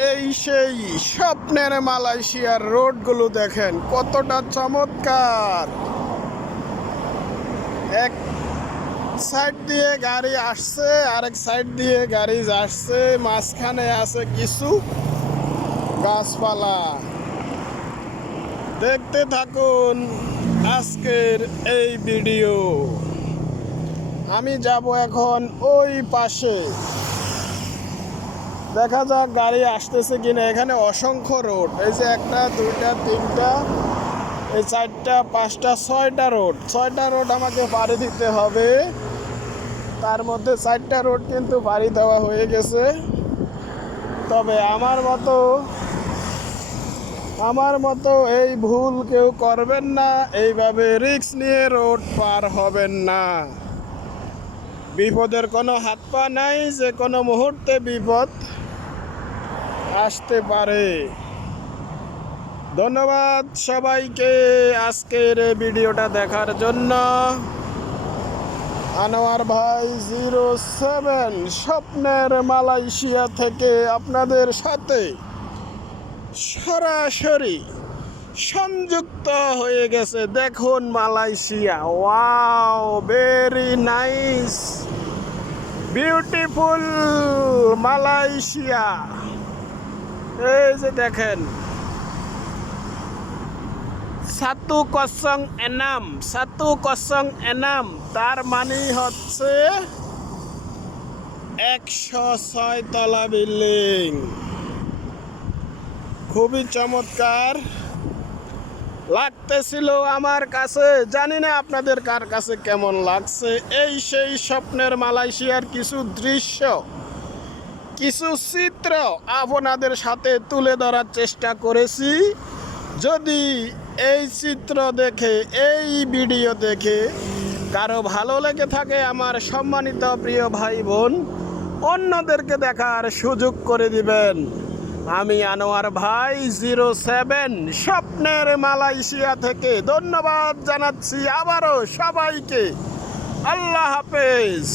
এই সেই স্বপ্নের মালয়েশিয়ার রোডগুলো দেখেন কতটা চমৎকার। এক সাইড দিয়ে গাড়ি আসছে, আরেক সাইড দিয়ে গাড়ি যাচ্ছে, মাঝখানে আছে কিছু গাছপালা। দেখতে থাকুন আজকের এই ভিডিও। আমি যাব এখন ওই পাশে, দেখা যাক গাড়ি আসতেছে কিনা। এখানে অসংখ্য রোড, এই যে একটা, দুইটা, তিনটা, এই চারটা, পাঁচটা, ছয়টা রোড আমাকে পাড়ি দিতে হবে। তার মধ্যে চারটা রোড কিন্তু পাড়ি দেওয়া হয়ে গেছে। তবে আমার মতো এই ভুল কেউ করবেন না, এইভাবে রিস্ক নিয়ে রোড পার হবেন না। বিপদের কোনো হাত পা নাই, যে কোনো মুহূর্তে বিপদ আসতে পারে। ধন্যবাদ সবাইকে আজকের এই ভিডিওটা দেখার জন্য। আনোয়ার ভাই 07 স্বপ্নের মালয়েশিয়া থেকে আপনাদের সাথে সরাসরি সংযুক্ত হয়ে গেছে। দেখুন Malaysia, wow, very nice, beautiful Malaysia. এই যে দেখেন, 106 তার মানে হচ্ছে 106 তলা বিল্ডিং। খুবই চমৎকার লাগতেছিল আমার কাছে, জানি না আপনাদের কার কাছে কেমন লাগছে। এই সেই স্বপ্নের মালয়েশিয়ার কিছু দৃশ্য, কিছু চিত্র আপনাদের সাথে তুলে ধরার চেষ্টা করেছি। যদি এই চিত্র দেখে, এই ভিডিও দেখে কারো ভালো লেগে থাকে, আমার সম্মানিত প্রিয় ভাই বোন, অন্যদেরকে দেখার সুযোগ করে দিবেন। আমি আনোয়ার ভাই 07 স্বপ্নের মালয়েশিয়া থেকে ধন্যবাদ জানাচ্ছি আবারও সবাইকে। আল্লাহ হাফেজ।